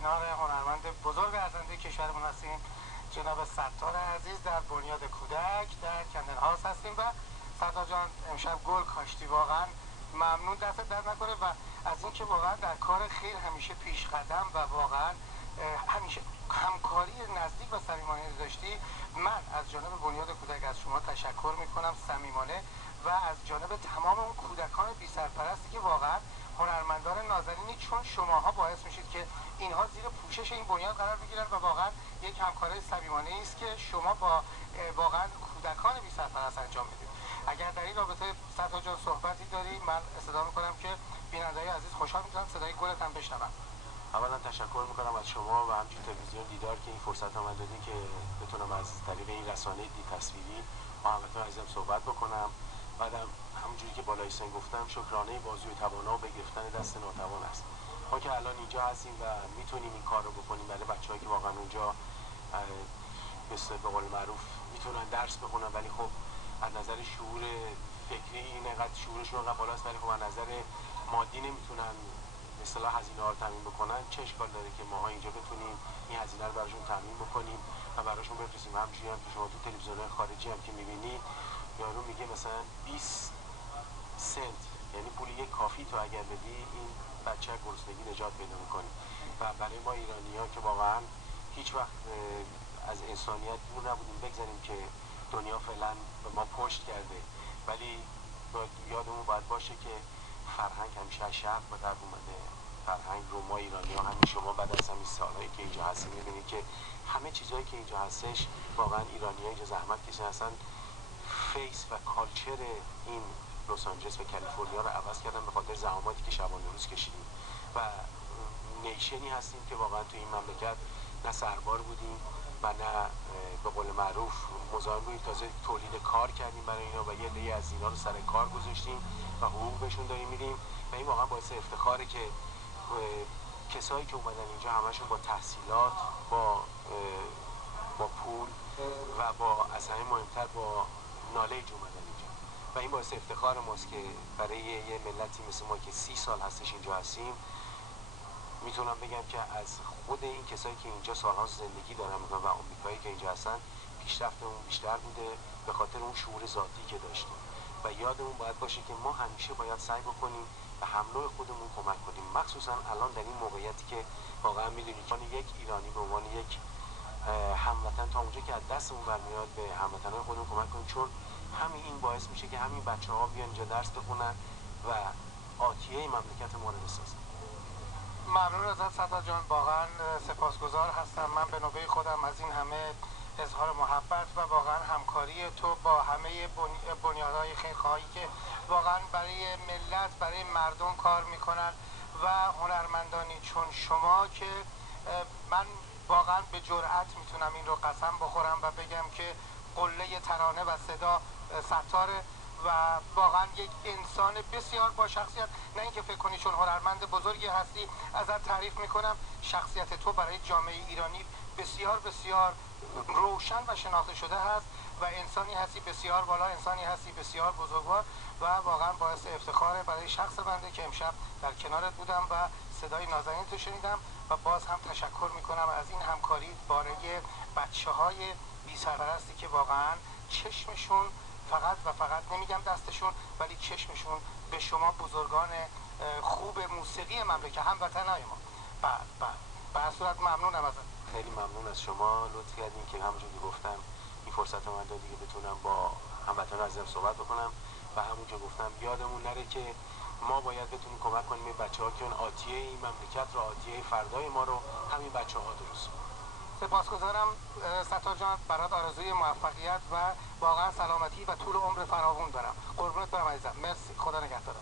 کنار هنرمند بزرگ ارزنده کشورمون هستیم جناب ستار عزیز در بنیاد کودک در کندن هاوس هستیم و ستار جان امشب گل کاشتی، واقعا ممنون، دست درد نکنه و از اینکه واقعا در کار خیر همیشه پیش قدم و واقعا همیشه همکاری نزدیک و صمیمانه داشتی. من از جانب بنیاد کودک از شما تشکر میکنم صمیمانه و از جانب تمام اون کودکان بی سرپرستی که واقعا هنرمندان نازنینی چون شماها باعث میشید که اینها زیر پوشش این بنیاد قرار بگیرن و واقعا یک همکاری صمیمانه است که شما با واقعا کودکان بی سرپرست انجام میدید. اگر در این رابطه ستار جان صحبتی داری من صدا میکنم که بیننده‌های عزیز خوشحال میشن صدای گلت هم بشنون. اولا تشکر میکنم از شما و همچنین تلویزیون دیدار که این فرصت من دادین که بتونم از طریق این رسانه دی تصویری با همتون عزیزم صحبت بکنم. بعدم همونجوری که بالای سن گفتم شکرانه بازوی توانا و به گرفتن دست ناتوان است. ما که الان اینجا هستیم و میتونیم این کار رو بکنیم برای بچه‌هایی که واقعا اونجا به قول معروف میتونن درس بخونن ولی خب از نظر شعور فکری اینقدر شعورشون انقدر بالاست ولی خب از نظر مادی نمیتونن به اصطلاح هزینه ها رو تامین بکنن. چه اشکال داره که ماها اینجا بتونیم این هزینه رو براشون تامین بکنیم و براشون بفرستیم. همونجوری هم که شما تو تلویزیون‌های خارجی هم که می‌بینی یارو میگه مثلا 20 سنت یعنی پول یک کافی تو اگر بدی این بچه گرسنگی نجات پیدا می‌کنه و برای ما ایرانی‌ها که واقعا هیچ وقت از انسانیت دور نبودیم، بگذاریم که دنیا فعلا به ما پشت کرده ولی یادمون باید باشه که فرهنگ همیشه از شرق به غرب اومده. فرهنگ رو ما ایرانی‌ها همین شما بعد از همین سالایی که اینجا هستیم می‌بینید که همه چیزایی که اینجا هستش واقعا ایرانی‌ها اینجا زحمت کشیدن، اصلا فیس و کالچر این لس آنجلس و کالیفرنیا رو عوض کردن به خاطر زحماتی که شبانه روز کشیدیم و نیشنی هستیم که واقعا تو این مملکت نه سربار بودیم و نه به قول معروف مزاحم بودیم، تازه تولید کار کردیم برای اینا و یه عده از اینا رو سر کار گذاشتیم و حقوق بهشون داریم میدیم و این واقعا باعث افتخاره که کسایی که اومدن اینجا همشون با تحصیلات با پول و با از همه مهمتر با نالج اومدن اینجا و این باعث افتخار ماست که برای یه ملتی مثل ما که 30 سال هستش اینجا هستیم میتونم بگم که از خود این کسایی که اینجا سالها زندگی دارن و آمریکایی که اینجا هستن پیشرفتمون بیشتر بوده به خاطر اون شعور ذاتی که داشتیم و یادمون باید باشه که ما همیشه باید سعی بکنیم به همراه خودمون کمک کنیم، مخصوصا الان در این موقعیتی که واقعا میدونید که یک ایرانی به عنوان یک هموطن تا اونجا که از دستمون برمیاد به هموطنان خودمون کمک کنیم چون همین این باعث میشه که همین بچه‌ها بیان اینجا درس بخونن و آتیه مملکت ما رو بسازن. ممنون ازت ستار جان، واقعا سپاسگزار هستم. من به نوبه خودم از این همه اظهار محبت و واقعا همکاری تو با همه بنیادهای خیرخواهی که واقعا برای ملت برای مردم کار میکنن و هنرمندانی چون شما که من واقعا به جرئت میتونم این رو قسم بخورم و بگم که قله ترانه و صدا ستاره و واقعا یک انسان بسیار با شخصیت، نه اینکه فکر کنی چون هنرمند بزرگی هستی ازت تعریف میکنم، شخصیت تو برای جامعه ایرانی بسیار بسیار روشن و شناخته شده هست و انسانی هستی بسیار بالا، انسانی هستی بسیار بزرگوار و واقعا باعث افتخاره برای شخص بنده که امشب در کنارت بودم و صدای نازنین تو شنیدم و باز هم تشکر میکنم از این همکاری برای بچه‌های بی سرپرستی که واقعا چشمشون فقط و فقط نمیگم دستشون ولی چشمشون به شما بزرگان خوب موسیقی مملکت هموطنای ما. به هر صورت ممنونم ازت. خیلی ممنون از شما، لطف کردین که همونجوری که گفتم این فرصت من دادی که بتونم با هموطنان عزیزم صحبت بکنم و همون که گفتم یادمون نره که ما باید بتونیم کمک کنیم این بچه‌ها که اون آتیه این مملکت رو آتیه فردای ما رو همین بچه‌ها درست کنن. سپاسگزارم ستار جان، برات آرزوی موفقیت و واقعا سلامتی و طول عمر فراوون دارم. قربونت برم عزیزم. مرسی، خدا نگهدارت.